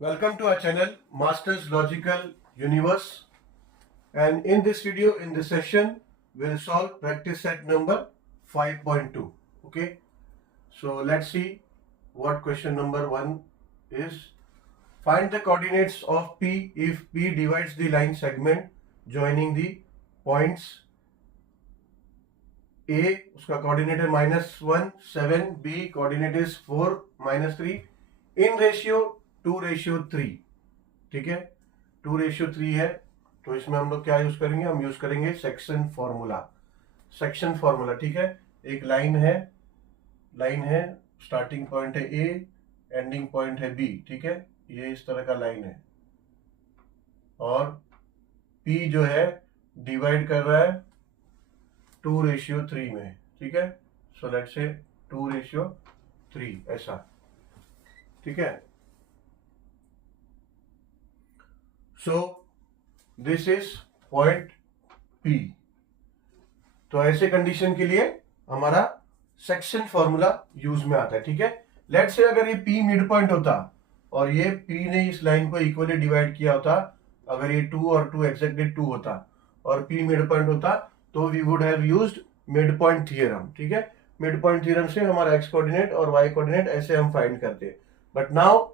Welcome to our channel Masters Logical Universe, and in this video, in this session, we'll solve practice set number 5.2. Okay, so let's see what question number 1 is. Find the coordinates of P if P divides the line segment joining the points A, उसका coordinate है -1, 7, B coordinate is 4, -3 in ratio 2:3. ठीक है, 2:3 है, तो इसमें हम लोग क्या यूज करेंगे, हम यूज करेंगे सेक्शन फॉर्मूला। ठीक है, एक लाइन है, स्टार्टिंग पॉइंट है ए, एंडिंग पॉइंट है बी। ठीक है, ये इस तरह का लाइन है और पी जो है डिवाइड कर रहा है 2:3 में। ठीक है, सो लेट्स से 2:3 ऐसा। ठीक है, so this is point P. तो ऐसे कंडीशन के लिए हमारा सेक्शन फॉर्मूला यूज में आता है। ठीक है, लेट से अगर ये पी मिड पॉइंट होता और ये पी ने इस लाइन को इक्वली डिवाइड किया होता, अगर ये 2 और 2 एक्जैक्टली 2 होता और पी मिड पॉइंट होता, तो we would have used mid point theorem. ठीक है, मिड पॉइंट थ्योरम से हमारा एक्स कोऑर्डिनेट और वाई कोऑर्डिनेट ऐसे हम फाइंड करते। But now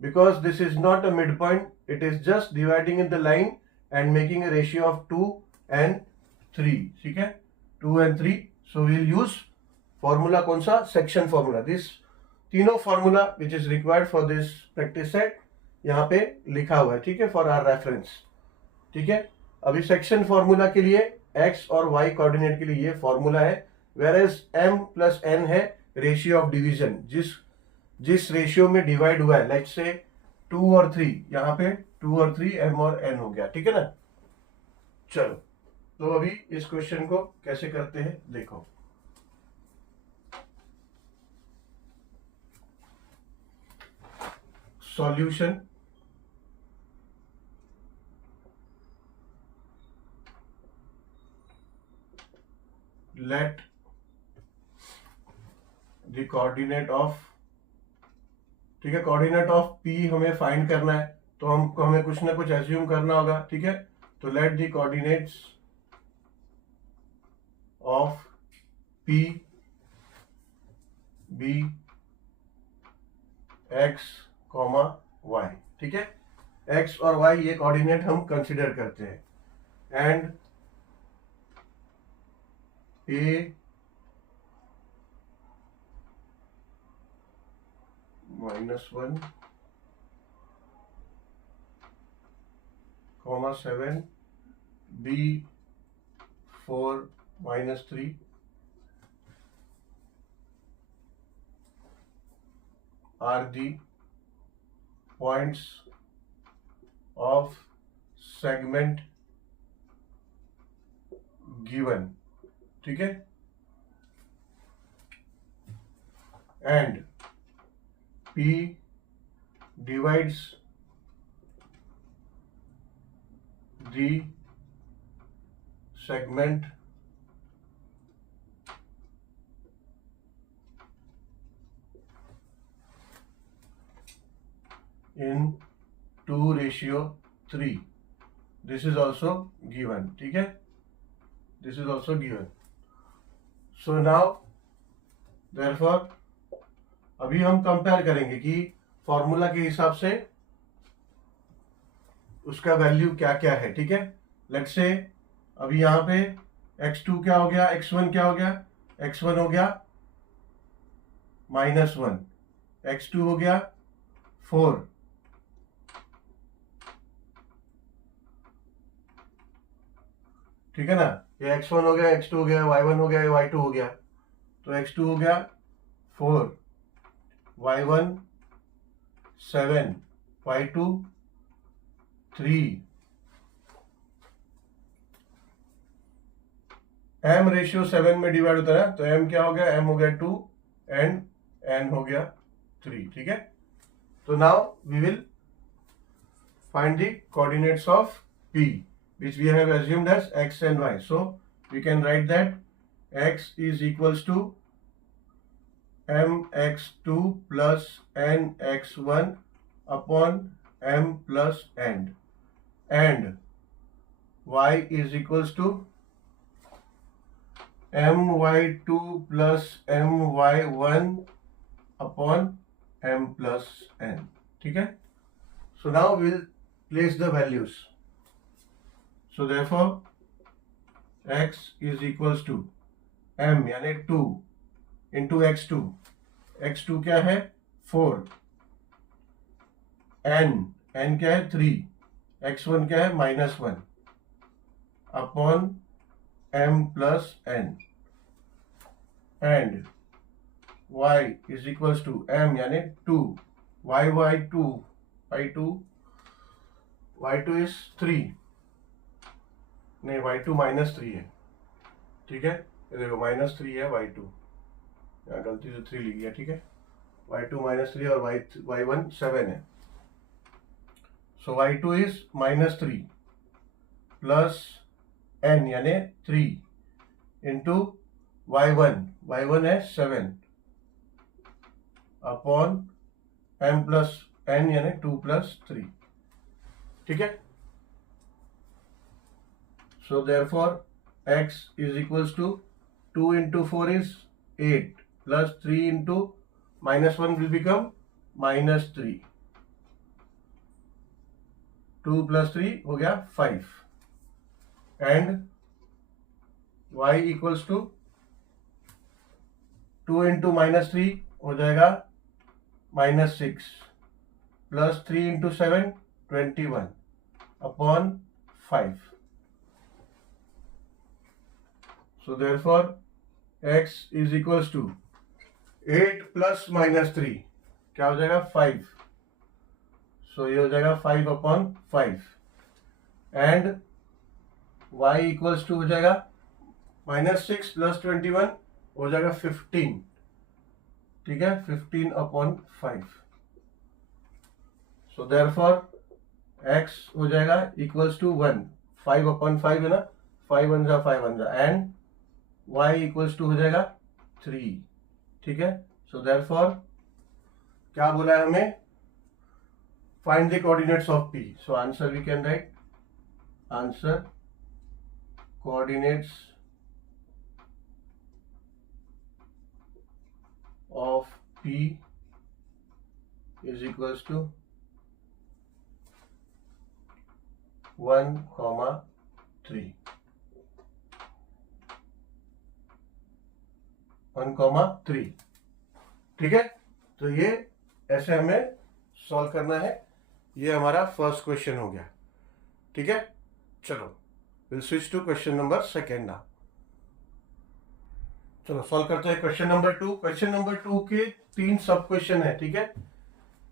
because this is not a midpoint, it is just dividing in the line and making a ratio of 2 and 3. ठीक है, 2 and 3. So we'll use formula कौन सा, section formula. This तीनों formula which is required for this practice set यहाँ पे लिखा हुआ है। ठीक है, for our reference. ठीक है, अभी section formula के लिए x और y coordinate के लिए ये formula है, whereas m plus n है ratio of division, जिस रेशियो में डिवाइड हुआ है। लेट्स से 2 और 3, यहाँ पे 2 और 3 m और n हो गया। ठीक है ना, चलो तो अभी इस क्वेश्चन को कैसे करते हैं देखो। Solution, let the coordinate of, ठीक है, कोऑर्डिनेट ऑफ पी हमें फाइंड करना है, तो हमको हमें कुछ ना कुछ एज्यूम करना होगा। ठीक है, तो let the coordinates of P be x comma y. ठीक है, एक्स और वाई ये कोऑर्डिनेट हम कंसिडर करते हैं, and A -1, 7, B 4, -3 are the points of segment given. ठीक है, and P divides the segment in 2:3. This is also given. ठीक है, this is also given. So now therefore अभी हम कंपेयर करेंगे कि फॉर्मूला के हिसाब से उसका वैल्यू क्या क्या है। ठीक है, लेट्स से अभी यहाँ पे x2 क्या हो गया, x1 क्या हो गया, x1 हो गया -1, x2 हो गया 4, ठीक है ना, ये x1 हो गया, x2 हो गया, y1 हो गया, y2 हो गया, तो x2 हो गया 4, y1 7, y2 3, m रेशियो 7 में डिवाइड होता है, तो m क्या हो गया, m हो गया 2 एंड n हो गया 3। ठीक है, तो now we will find the coordinates of p which we have assumed as x and y. So we can write that x is equals to mx2 plus nx1 upon m plus n and y is equals to my2 plus my1 upon m plus n. ठीक है. So now we'll place the values. So therefore x is equals to m यानी 2 into x2. x2 क्या है 4, n क्या है 3, x1 क्या है -1 upon m plus n and y is equals to m यानी 2 y2 is 3 नहीं y2 -3 है. ठीक है, ये देखो -3 है y2, यहाँ गलती से 3 लिख गया. ठीक है, y2 -3 और y1 7 है. सो y2 इज -3 प्लस n यानी 3 इंटू y1 है 7 अपॉन m प्लस n यानी 2 प्लस 3. ठीक है. So therefore x is equals to 2 into 4 is 8 plus 3 into -1 will become -3. 2 plus 3 हो गया 5 and y equals to 2 into -3 हो जाएगा -6 plus 3 into 7 21 upon 5. So therefore x is equals to 8 plus -3 क्या हो जाएगा 5. So ये हो जाएगा 5 upon 5 and y equals to हो जाएगा -6 plus 21 हो जाएगा 15. ठीक है, 15 upon 5. So therefore x हो जाएगा equals to 1. 5 upon 5 है ना, 5 1 जा 5 1 जा and y इक्वल्स टू हो जाएगा 3. ठीक है. सो देयरफॉर क्या बोला है हमें, find the coordinates of p. So answer we can write answer coordinates of p is equals to 1,3. 1,3. ठीक है. तो ये ऐसे हमें सॉल्व करना है. ये हमारा फर्स्ट क्वेश्चन हो गया. ठीक है. चलो will switch to question number 2 now. चलो सॉल्व करते हैं क्वेश्चन नंबर 2. क्वेश्चन नंबर 2 के 3 सब क्वेश्चन है. ठीक है,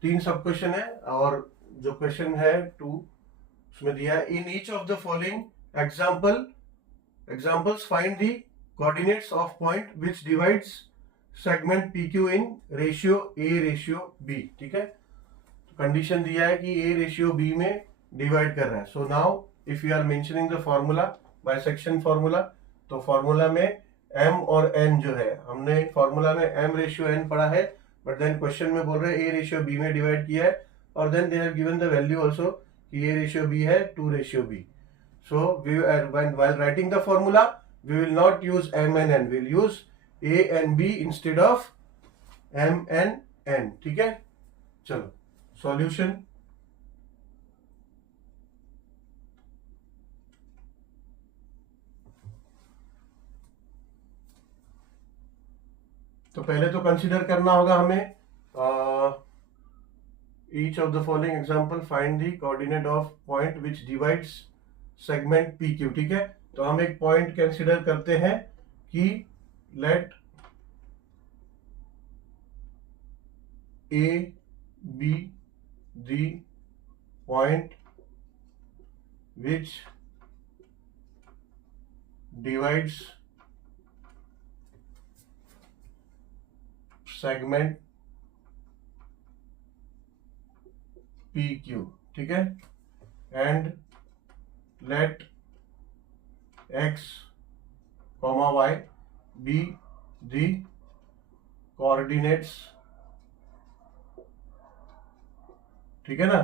3 सब क्वेश्चन है और जो क्वेश्चन है 2 उसमें दिया है in each of the following examples find the coordinates of point which divides segment PQ in ratio A/B. ठीक है, तो कंडीशन दिया है कि A/B में डिवाइड कर रहा है. So now if you are mentioning the formula bisection formula, तो फॉर्मूला में m और n जो है, हमने फॉर्मूला में m/n पढ़ा है, बट देन क्वेश्चन में बोल रहे हैं A/B में डिवाइड किया है और then they have given the value also कि A/B है 2/B. So while writing the formula we will not use m and n, we will use a and b instead of m and n. ठीक है. चलो solution. तो पहले तो consider करना होगा हमें each of the following example find the coordinate of point which divides segment PQ. ठीक है, तो हम एक पॉइंट कंसीडर करते हैं कि late A be the point which divides segment PQ. ठीक है, and let x, y be the coordinates. ठीक है ना,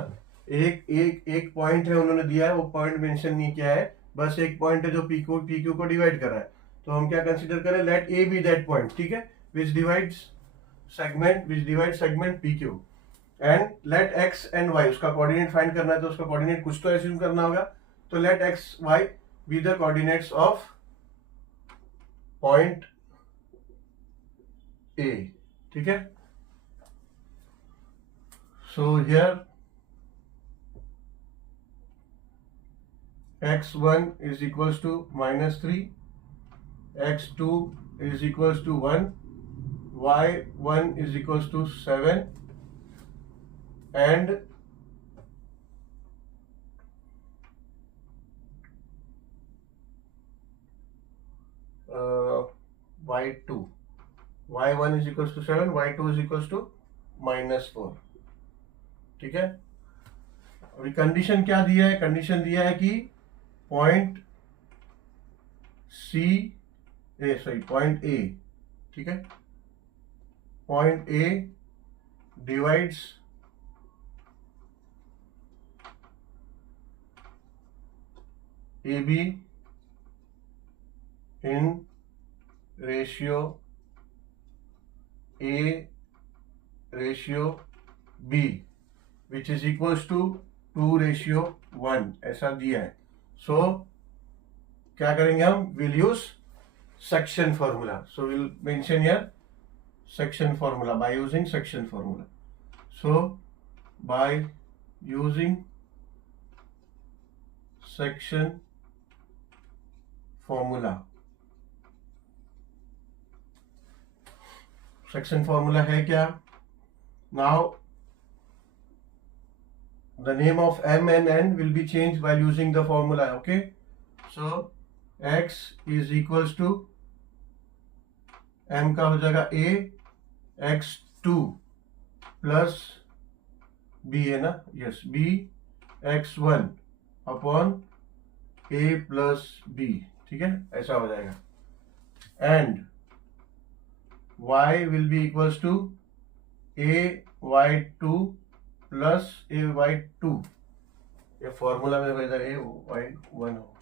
एक पॉइंट है उन्होंने दिया है, वो पॉइंट मेंशन नहीं किया है, बस एक पॉइंट है जो पी क्यू को डिवाइड कर रहा है। तो हम क्या कंसीडर करें, let A be that point, ठीक है, which divide segment P Q, and let x and y, उसका कोऑर्डिनेट फाइंड करना है तो उसका कोऑर्डिनेट कुछ तो एज्यूम करना होगा। तो let x y be the coordinates of point A, ठीक है। So here x1 is equals to -3, x2 is equals to 1, y1 is equals to 7, and y2, y1 is equals to 7, y2 is equals to -4, ठीक है। अभी condition क्या दिया है, condition दिया है कि पॉइंट पॉइंट ए, ठीक है, point A divides A B in ratio a ratio b which is equals to 2:1, ऐसा दिया है। सो क्या करेंगे हम, will use section formula. So will mention here section formula, by using section formula. So by using section formula, section formula है क्या, now the name of m and n will be changed while using the formula, okay? So x is equals to m का हो जाएगा a, x2 plus b है ना, yes, b x1 upon a plus b, ठीक है, ऐसा हो जाएगा। And y will be equals to a y2 plus A Y two, ये फॉर्मूला में इधर ए वाई वन हो,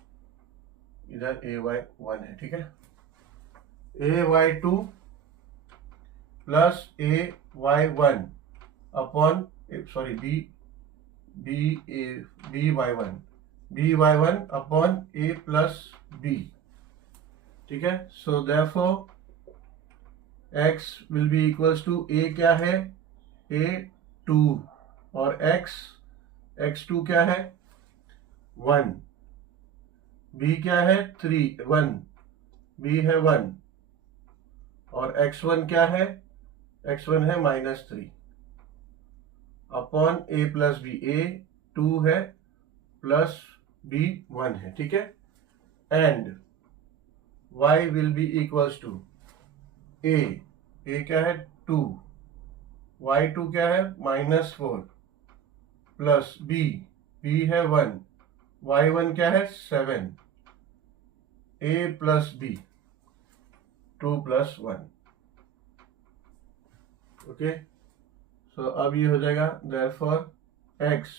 इधर ए वाई वन है, ठीक है, A Y two plus A Y one upon sorry B Y one upon A plus B, ठीक है। So therefore x will be equals to A क्या है, ए 2, और x2 क्या है 1, b क्या है 3, 1, b है 1, और x1 क्या है, x1 है -3 upon a plus b, a 2 है प्लस b 1 है, ठीक है। And y will be equals to a क्या है 2, y2 क्या है -4 प्लस b है 1, y1 क्या है 7, a plus b 2 + 1, okay. So अब ये हो जाएगा therefore x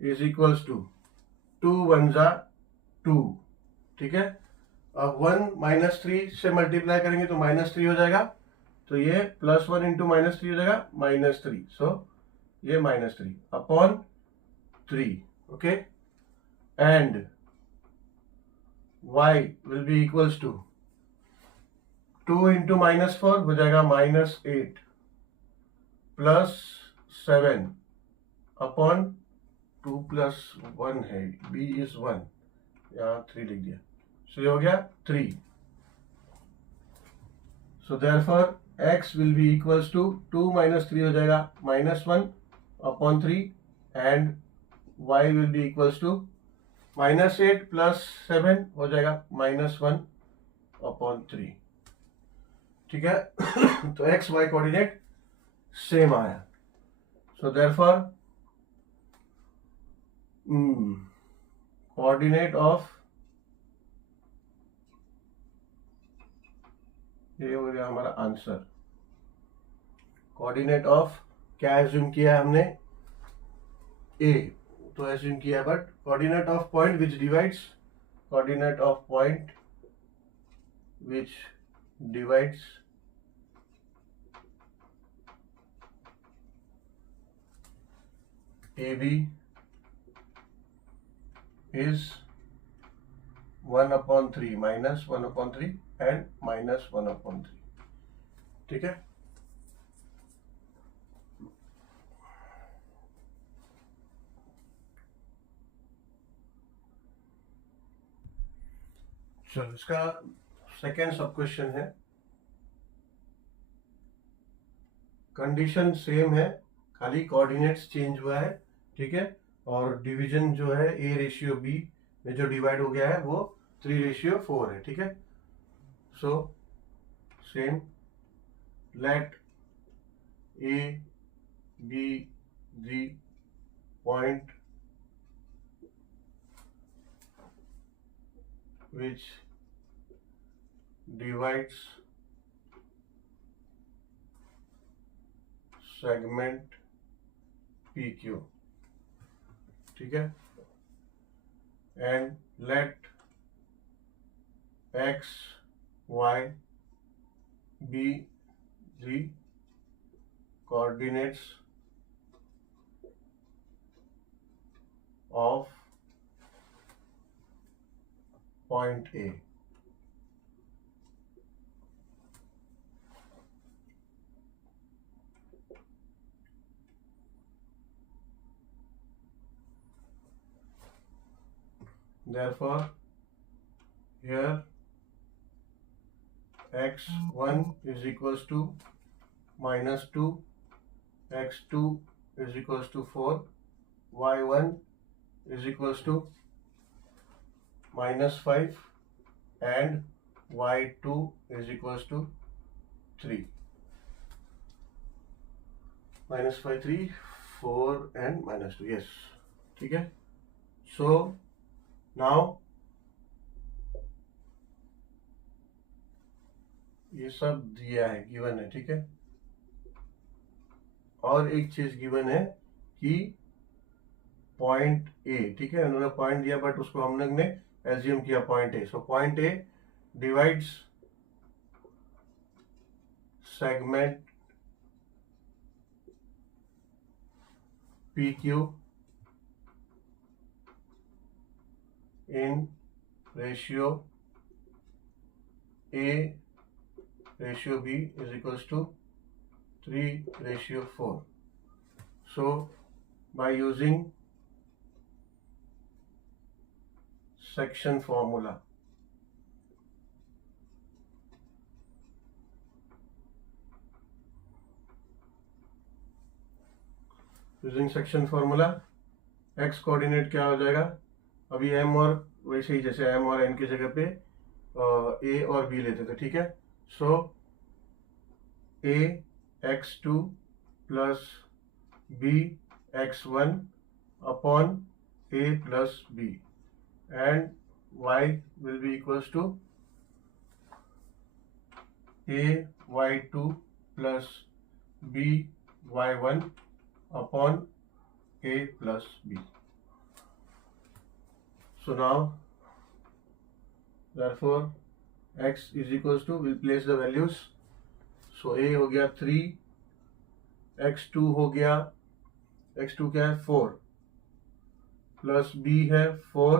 is equals to 2 1 जा 2, ठीक है। अब 1 -3 से मल्टीप्लाई करेंगे तो -3 हो जाएगा, तो ये +1 × -3 हो जाएगा -3, सो ये -3 upon 3, okay. And y will be equals to 2 × -4 हो जाएगा -8 प्लस 7 अपॉन 2 + 1 है, b इज 1, यहाँ 3 लिख दिया, सो ये हो गया 3। So therefore x will be equals to 2 - 3 हो जाएगा -1 upon 3, and y will be equals to -8 + 7 हो जाएगा -1 अपॉन 3, ठीक है। तो x y कोऑर्डिनेट सेम आया। सो देयरफॉर कोऑर्डिनेट ऑफ, ये हो गया हमारा आंसर। कोऑर्डिनेट ऑफ क्या एज्यूम किया हमने, ए, तो एज्यूम किया, but coordinate of point which divides, coordinate of point which divides AB is 1/3 minus 1/3 and minus 1/3, ठीक है। चलो इसका सेकेंड सब क्वेश्चन है, कंडीशन सेम है, खाली कोऑर्डिनेट्स चेंज हुआ है, ठीक है। और डिवीजन जो है A/B में जो डिवाइड हो गया है वो 3/4 है, ठीक है। सो सेम, लेट A be the point which divides segment PQ, ठीक है। And let X Y be the coordinates of point A. Therefore, here x1 is equals to -2, x2 is equals to 4, y1 is equals to -5 and y2 is equals to 3. -5, 3, 4 and -2, yes, ठीक है। So now ये सब दिया है, given है, ठीक है। और एक चीज गिवन है कि पॉइंट ए, ठीक है, उन्होंने पॉइंट दिया बट उसको हम लोग ने एज्यूम किया point A. So point A divides segment PQ in ratio A/B is equals to 3/4. So by using section formula, x coordinate क्या हो जाएगा, अभी m और वैसे ही जैसे m और n की जगह पे a और b लेते थे, ठीक है। So a x2 plus b x1 upon a plus b and y will be equals to a y2 plus b y1 upon a plus b. So now therefore x is equals to, we'll place the values. So a हो गया 3, x2 हो गया, x2 क्या है 4, plus b है 4,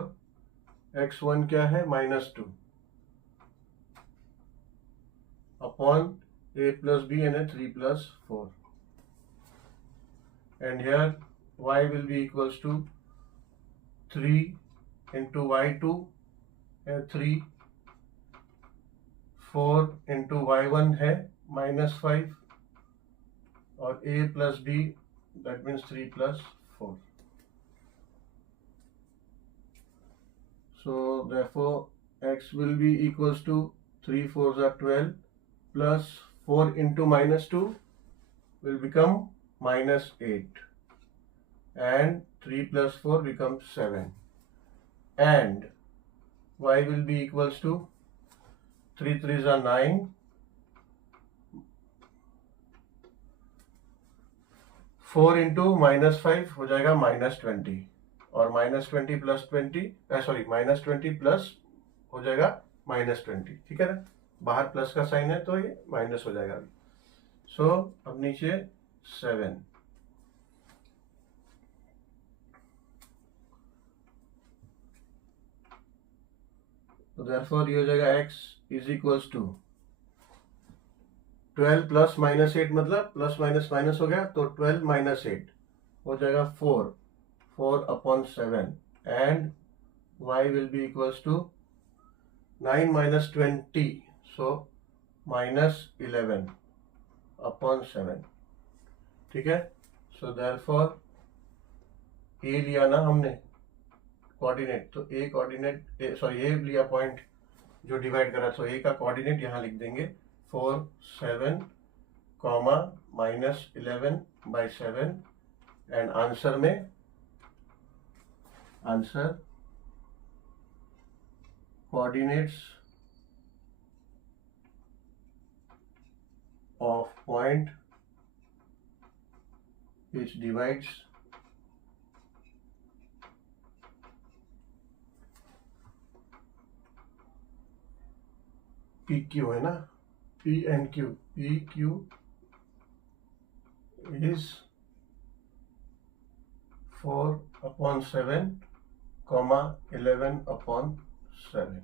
x1 क्या है -2 upon a plus b and 3+4. And here y will be equals to 3 into y2 and 3, 4 into y1 है -5 और a plus b, that means 3+4. So therefore x will be equals to 3 4s are 12 plus 4 into -2 will become -8 and 3 plus 4 becomes 7 and y will be equals to 3 3s are 9, 4 into -5 हो जाएगा -20 और -20 plus 20 sorry -20 plus हो जाएगा -20, ठीक है ना, बाहर plus का साइन है तो ये माइनस हो जाएगा। सो अब नीचे 7, तो देयरफॉर ये हो जाएगा x is equals to 12 plus -8, मतलब प्लस माइनस माइनस हो गया, तो 12 -8 हो जाएगा 4 upon 7 and y will be equals to 9 - 20, so -11 upon 7, ठीक है। सो देयरफॉर ए लिया ना हमने कोऑर्डिनेट, तो ए कोऑर्डिनेट सॉरी ए लिया पॉइंट जो डिवाइड करा, तो ए का कोऑर्डिनेट यहाँ लिख देंगे 4 7 कॉमा -11/7 एंड आंसर में answer coordinates of point which divides PQ है ना, P and Q, PQ is 4/7, 11/7,